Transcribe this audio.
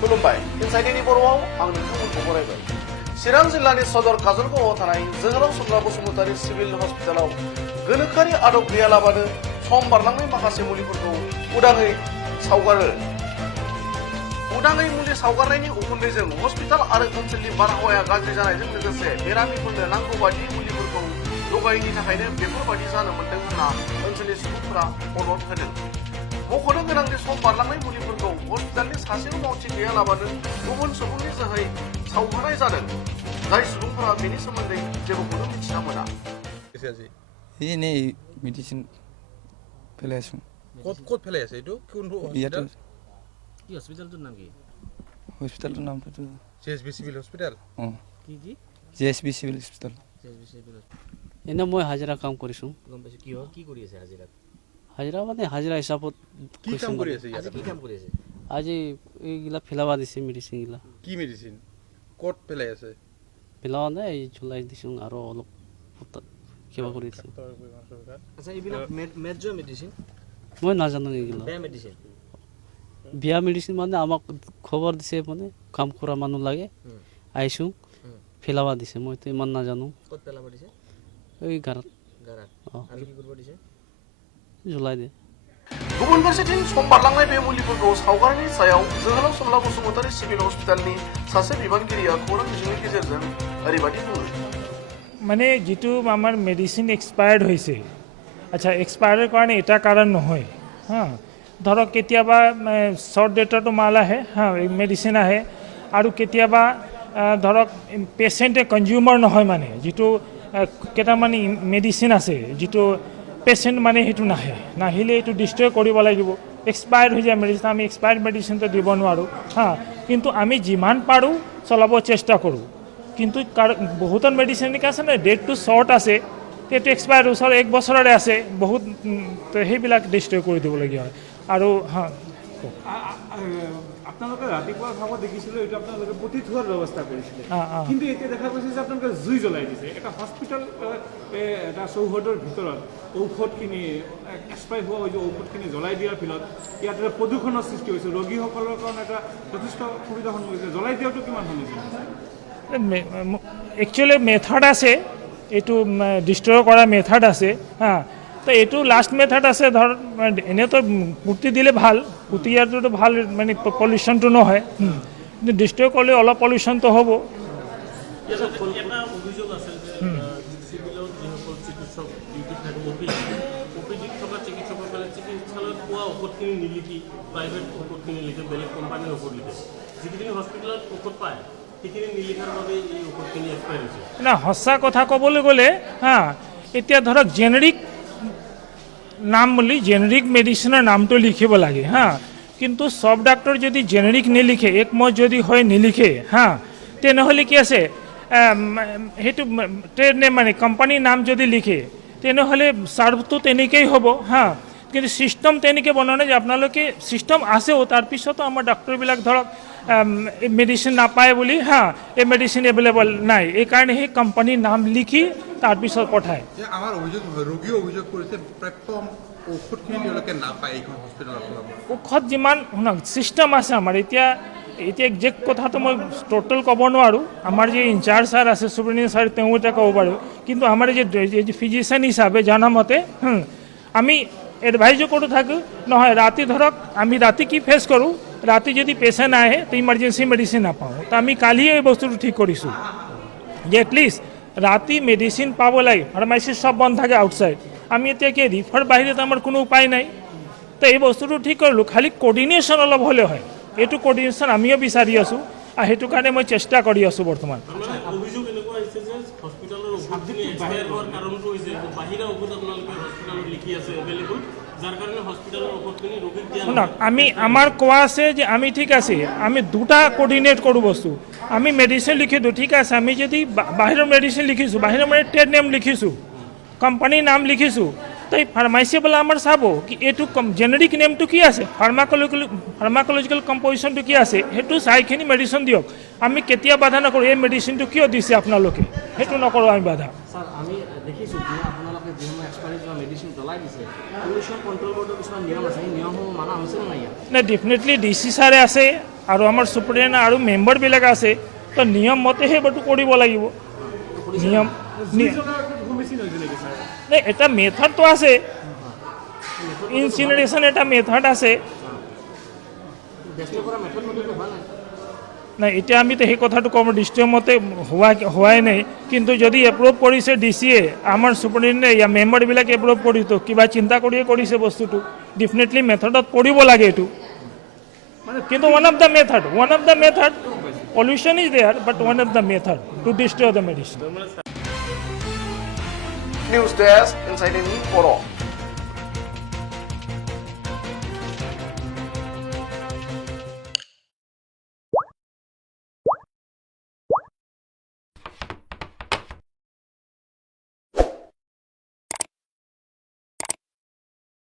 खुलुमबाय इनसाइडनि बर'आव आं नोंथांमोनखौ बरायबाय चिरां जिल्लानि सदर काजलगावआव थानाय जोहोलाव समला बसुमतारी सिभिल हस्पिटालाव गोनोखोआरि आदब गैयालाबानो सम बारलांनाय माखासे मुलिफोरखौ उदाङै सावगारो उदाङै मुलि सावगारनायनि उखुन्दैजों हस्पिटाल आरो ओनसोलनि बारहावाया गाज्रि जानायजों लोगोसे बेरामिफोरनो नांगौ बादि मुलिफोरखौ जगायैनि थाखायनो बेफोरबादि जानो मोन्दों होनना ओनसोलनि सुबुंफोरा मदद होदों मख'नो गोनांदि सम बारलांनाय मुलिफोरखौ हस्पिटालनि सासेल' मावथि गैयालाबानो गुबुन सुबुंनि जोहै सावहोनाय जादों जाय सुबुंफोरा बेनि सोमोन्दै जेबोखौनो मिथिना मोना ini medicine পেলাইছোঁ ক'ত পেলাইছে এইটো কোনটো ইয়াতে কি হস্পিটালটোৰ নাম কি হস্পিটালটোৰ নামটো CSB চিভিল হস্পিটাল কি কি JSB চিভিল হস্পিটাল এনে মই হাজিৰা কাম কৰিছোঁ গম পাইছোঁ কি হয় কি কৰি আছে হাজিৰাত হাজিৰা মানে হাজিৰা হিচাপত কি কাম কৰি আছে আজি কি কাম কৰি আছে আজি এইগিলা ফেলাবা দিছে মেডিচিনগিলা কি মেডিচিন ক'ত পেলাই আছে ফেলাবা নাই এই ঝুলাই দিছোঁ আৰু অলপ কিবা কৰি দিছোঁ আচ্ছা এইবিলাক মেজৰ মেডিচিন মই নাজানো এইগিলা বেয়া মেডিচিন বিয়া মেডিচিন মানে আমাক খবৰ দিছে মানে কাম কৰা মানুহ লাগে আহিছোঁ ফেলাবা দিছে মইতো ইমান নাজানো ক'ত পেলাব দিছে এই গাড়াত আৰু কি কৰিব দিছে ঝুলাই দে गुबुन फारसेथिं सम बारलांनाय बे मुलिफोरखौ सावगारनायनि सायाव जोहोलाव समला बसुमतारी सिभिल हस्पिटालनि सासे बिबानगिरिया खौरां बिजोंनि गेजेरजों ओरैबायदि बुङो মানে যিটো আমাৰ মেডিচিন এক্সপায়াৰ্ড হৈছে আচ্ছা এক্সপায়াৰৰ কাৰণে এটা কাৰণ নহয় হা ধৰক কেতিয়াবা শ্বৰ্ট ডেটতো মাল আহে হা মেডিচিন আহে আৰু কেতিয়াবা ধৰক পেচেণ্টে কনজিউমাৰ নহয় মানে যিটো কেইটামান মেডিচিন আছে যিটো পেচেণ্ট মানে সেইটো নাহিলে এইটো ডিষ্ট্ৰয় কৰিব লাগিব এক্সপায়াৰ্ড হৈ যায় মেডিচিন আমি এক্সপায়াৰ্ড মেডিচিনটো দিব নোৱাৰোঁ হা কিন্তু আমি যিমান পাৰোঁ চলাব চেষ্টা কৰোঁ কিন্তু বহুতৰ মেডিচিন এনেকৈ আছে নহয় ডেটটো শ্বৰ্ট আছে সেইটো এক্সপায়াৰ ওচৰ এক বছৰৰে আছে বহুত সেইবিলাক ডিষ্ট্ৰয় কৰি দিবলগীয়া হয় আৰু হা আপোনালোকে ৰাতিপুৱা ভাগত দেখিছিলোঁ এইটো আপোনালোকে পুতি থোৱাৰ ব্যৱস্থা কৰিছিলে কিন্তু এতিয়া দেখা গৈছে যে আপোনালোকে জুই জ্বলাই দিছে এটা হস্পিটেল এটা চৌহদৰ ভিতৰত ঔষধখিনি এক্সপায়াৰ হোৱা যে ঔষধখিনি জ্বলাই দিয়াৰ ফলত ইয়াত এটা প্ৰদূষণৰ সৃষ্টি হৈছে ৰোগীসকলৰ কাৰণে এটা যথেষ্ট সুবিধা সন্মুখীন হৈছে জ্বলাই দিয়াটো কিমান সমস্যা একচুৱেলি মেথড আছে এইটো ডিষ্ট্ৰয় কৰা মেথড আছে হা তো এইটো লাষ্ট মেথড আছে ধৰ এনেতো পুতি দিলে ভাল পুতি দিয়াটোতো ভাল মানে পলিউশ্যনটো নহয় কিন্তু ডিষ্ট্ৰয় কৰিলে অলপ পলিউশ্যনটো হ'ব না সঁচা কথা ক'বলৈ গ'লে হা এতিয়া ধৰক জেনেৰিক নাম বুলি জেনেৰিক মেডিচিনৰ নামটো লিখিব লাগে হা কিন্তু সব ডাক্তৰ যদি জেনেৰিক নিলিখে একমত যদি হয় নিলিখে হা তেনেহ'লে কি আছে সেইটো ট্ৰেড নেম মানে কোম্পানীৰ নাম যদি লিখে তেনেহ'লে চাৰ্ভটো তেনেকেই হ'ব হা কিন্তু ছিষ্টেম তেনেকৈ বনোৱা নাই যে আপোনালোকে ছিষ্টেম আছেও তাৰপিছতো আমাৰ ডাক্তৰবিলাক ধৰক মেডিচিন নাপায় বুলি হা এই মেডিচিন এভেইলেবল নাই এইকাৰণে সেই কোম্পানীৰ নাম লিখি তাৰপিছত পঠায় আমাৰ অভিযোগ ৰোগী অভিযোগ কৰিছে প্ৰাপ্য ঔষধখিনি তেওঁলোকে নাপায় এইখন হস্পিটেলত ঔষধ যিমান শুনক ছিষ্টেম আছে আমাৰ এতিয়া একজেক্ট কথাটো মই টোটেল ক'ব নোৱাৰোঁ আমাৰ যে ইনচাৰ্জ ছাৰ আছে সুব্ৰমণ্য ছাৰ তেওঁ এটা ক'ব পাৰোঁ কিন্তু আমাৰ যে ফিজিচিয়ান হিচাপে জনা মতে আমি এডভাইজো কৰোঁ থাকোঁ নহয় ৰাতি ধৰক আমি ৰাতি কি ফেচ কৰোঁ ৰাতি যদি পেচেণ্ট আহে তো ইমাৰ্জেঞ্চি মেডিচিন নাপাওঁ তো আমি কালিয়ে এই বস্তুটো ঠিক কৰিছোঁ যে এটলিষ্ট ৰাতি মেডিচিন পাব লাগে ফাৰ্মাচী চব বন্ধ থাকে আউটছাইড আমি এতিয়া কি ৰিফাৰ বাহিৰত আমাৰ কোনো উপায় নাই তো এই বস্তুটো ঠিক কৰিলোঁ খালি কোৰ্ডিনেশ্যন অলপ হ'লে হয় এইটো কোৰ্ডিনেশ্যন আমিও বিচাৰি আছোঁ আৰু সেইটো কাৰণে মই চেষ্টা কৰি আছোঁ বৰ্তমান শুনক আমি আমাৰ কোৱা আছে যে আমি ঠিক আছে আমি দুটা কোৰ্ডিনেট কৰোঁ বস্তু আমি মেডিচিন লিখি দিওঁ ঠিক আছে আমি যদি বাহিৰৰ মেডিচিন লিখিছোঁ বাহিৰৰ মানে ট্ৰেড নেম লিখিছোঁ কোম্পানীৰ নাম লিখিছোঁ তো এই ফাৰ্মাচীৱালা আমাৰ চাব কি এইটো জেনেৰিক নেমটো কি আছে ফাৰ্মাকলজিকেল কম্পজিশ্যনটো কি আছে সেইটো চাইখিনি মেডিচিন দিয়ক আমি কেতিয়া বাধা নকৰোঁ এই মেডিচিনটো কিয় দিছে আপোনালোকে সেইটো নকৰোঁ আমি বাধা ছাৰ আমি দেখিছোঁ যে আপোনালোকে যিসমূহ এক্সপায়াৰী যোৱা মেডিচিন জ্বলাই দিছে পলিউশ্যন কণ্ট্ৰল বৰ্ডৰ কিছুমান নিয়ম আছে সেই নিয়মসমূহ মানা হৈছে নে নাই নাই ডেফিনেটলি DC ছাৰে আছে আৰু আমাৰ ছুপাৰিণ্টেণ্ডেণ্ট আৰু মেম্বাৰবিলাক আছে তো নিয়ম মতেহে এইটো কৰিব লাগিব নিয়ম নাই এটা মেথডটো আছে ইনচিনাৰেশ্যন এটা মেথড আছে নাই এতিয়া আমিতো সেই কথাটো ক'ব ডিষ্ট্ৰিক্টৰ মতে হোৱাই নাই কিন্তু যদি এপ্ৰুভ কৰিছে DCA আমাৰ ছুপাৰিণ্টেণ্ডেণ্ট ইয়াৰ মেম্বাৰবিলাকে এপ্ৰুভ কৰিতো কিবা চিন্তা কৰিয়ে কৰিছে বস্তুটো ডেফিনেটলি মেথডত পৰিব লাগে এইটো কিন্তু one of the method pollution is there but one of the method to destroy the medicine. News Desk, Inside in Poro.